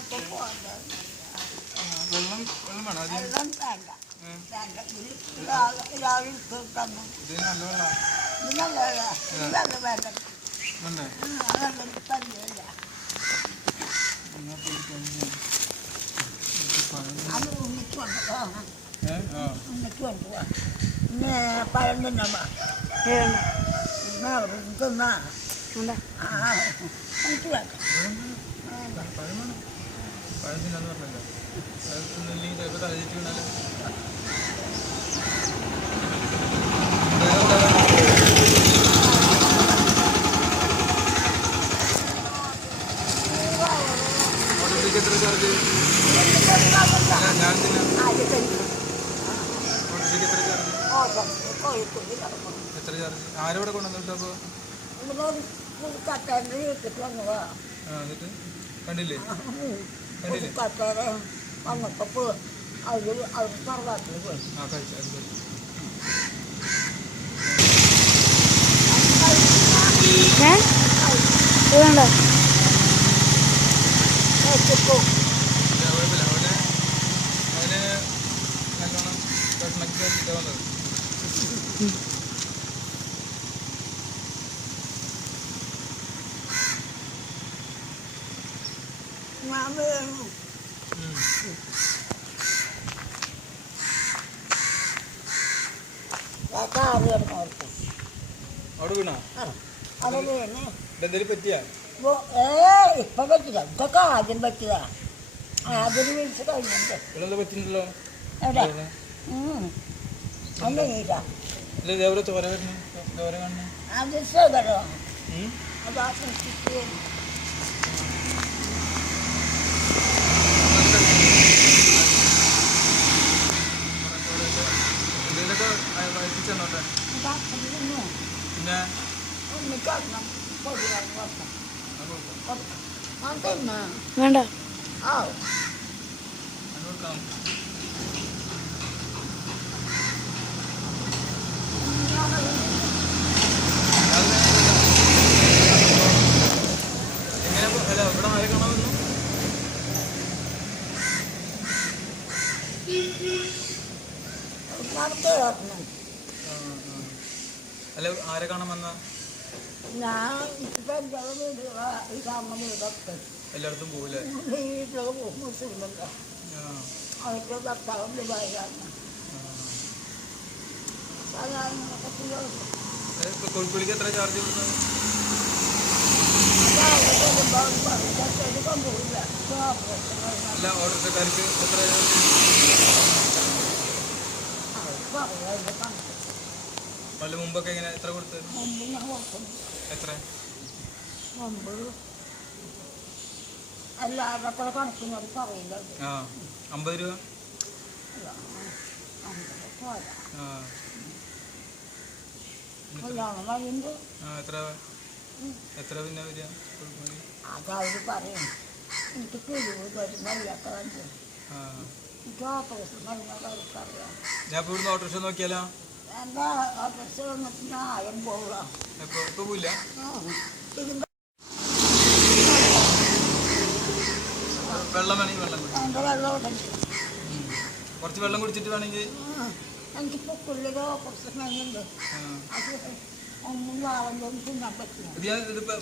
അപ്പൊ പോകണ്ട ആ, വെള്ളം വെള്ളം വേണം ആദ്യം വെള്ളം വേണ്ട ഏ, വേണ്ട ഇത് രാവിലെ രാവിലെ തന്നു ഇത് നല്ല വെള്ളം ഇത് നല്ല വെള്ളം ഇത് നല്ല വെള്ളം വേണ്ടേ ആ വെള്ളം തന്നെയല്ല എന്നാ പോയി കഴിഞ്ഞ് ഇത് പഴം അത് ഉണ്ണിക്ക് കൊണ്ടുപോകാം ഏ ആ ഉണ്ണിക്ക് കൊണ്ടുപോകാം പിന്നെ പഴം തിന്നമ്മ തിന്നാ ആ എനിക്ക് വേണ്ട പഴം വേണം പഴം തിന്നാന്ന് പറഞ്ഞല്ലോ അത് തിന്നില്ലെങ്കിൽ ചിലപ്പോൾ തലചുറ്റി വീണാലും എത്ര ചാർജ് ഞാൻ എത്ര ചാർജ് എത്ര ചാർജ് ആരോടെ കൊണ്ടുവന്നിട്ട് അപ്പോൾ എന്നിട്ട് കണ്ടില്ലേ? ഒരു കട്ടേരെ വന്നപ്പോൾ അവർ അവർ സർവാത്തിൽ പോയി ഏ ഇതുണ്ടോ ഇപ്പം പറ്റില്ല ഇതൊക്കെ ആദ്യം പറ്റിയതാ. ആദ്യം വിളിച്ച് കഴിഞ്ഞിട്ടുണ്ട് ഇവിടെ എന്താ പറ്റുന്നുണ്ടല്ലോ എവിടെ ഉം. അല്ല കാണുന്നു? അത് ഉം. അതാ പിന്നെ വേണ്ട. ആ അത് കൊടുക്കാം അത് എങ്ങനെ പോ- അല്ല ഇവിടെ ആരെ കാണാൻ വന്നു നടത്തി വരണം ആ, ആ. അല്ല ആരെ കാണാൻ വന്ന ഞാൻ എല്ലായിടത്തും പോവില്ലേ? അവർക്ക് ഭർത്താവും ദുബായിലാണ്. ആ. സാധാരണ കുട്ടികൾക്ക് ഏ, ഇപ്പൊ കോഴിക്കോടിക്ക് എത്ര ചാർജ് അല്ല ഓട്ടോറിക്ഷക്കാർക്ക് എത്ര വല്ല മുമ്പൊക്കെ എങ്ങനെ? എത്ര കൊടുത്ത്? എത്ര? ആ അമ്പത് രൂപ? എത്ര? എത്ര പിന്നെ വരിക? പറയും. എനിക്ക് കിഴിവ് എനിക്ക് ഞാൻ ഇവിടുന്ന് ഓട്ടോറിക്ഷ നോക്കിയാലോ? വെള്ളം വേണമെങ്കിൽ വെള്ളം. കുറച്ച് വെള്ളം കുടിച്ചിട്ട് വേണമെങ്കിൽ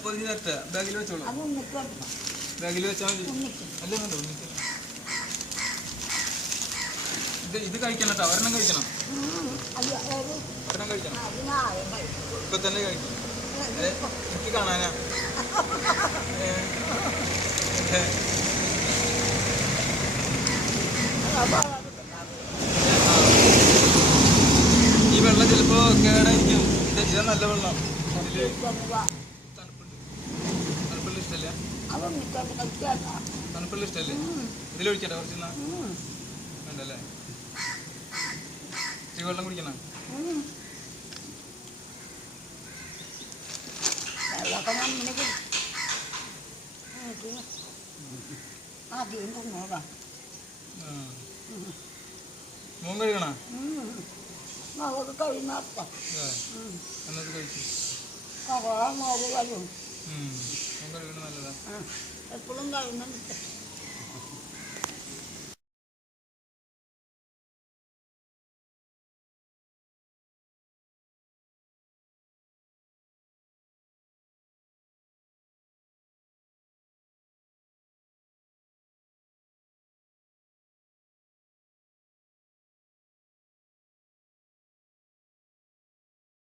പൊതിഞ്ഞ് ബാഗിൽ വെച്ചോളൂ. ബാഗിൽ വെച്ചാൽ മതി. അല്ല ഇത് ഇത് കഴിക്കണം കേട്ടോ. ഒരെണ്ണം കഴിക്കണം. ഒരെണ്ണം കഴിക്കണം ഇപ്പൊ തന്നെ കഴിക്കും ഏ, എനിക്ക് കാണാനാ ഈ വെള്ളം ചിലപ്പോ കേടായിരിക്കും ഇത് ഇതാ നല്ല വെള്ളം ഇതിൽ തണുപ്പുണ്ട് തണുപ്പുള്ള ഇഷ്ടല്ലേ? തണുപ്പുള്ള ഇഷ്ടല്ലേ ഇതിലൊഴിക്കട്ടെ കുറച്ച് വേണ്ടല്ലേ? ഇച്ചിരി വെള്ളം കുടിക്കണം. വെള്ളമൊക്കെ നമ്മളിൽ ആദ്യം ആ. മോൻ കഴുകണ നമുക്ക് കഴിയുന്നർത്ഥം എന്നത് കഴിച്ചു കഴുകണ നല്ലതാ. എപ്പോഴും കഴിയുന്നുണ്ട്.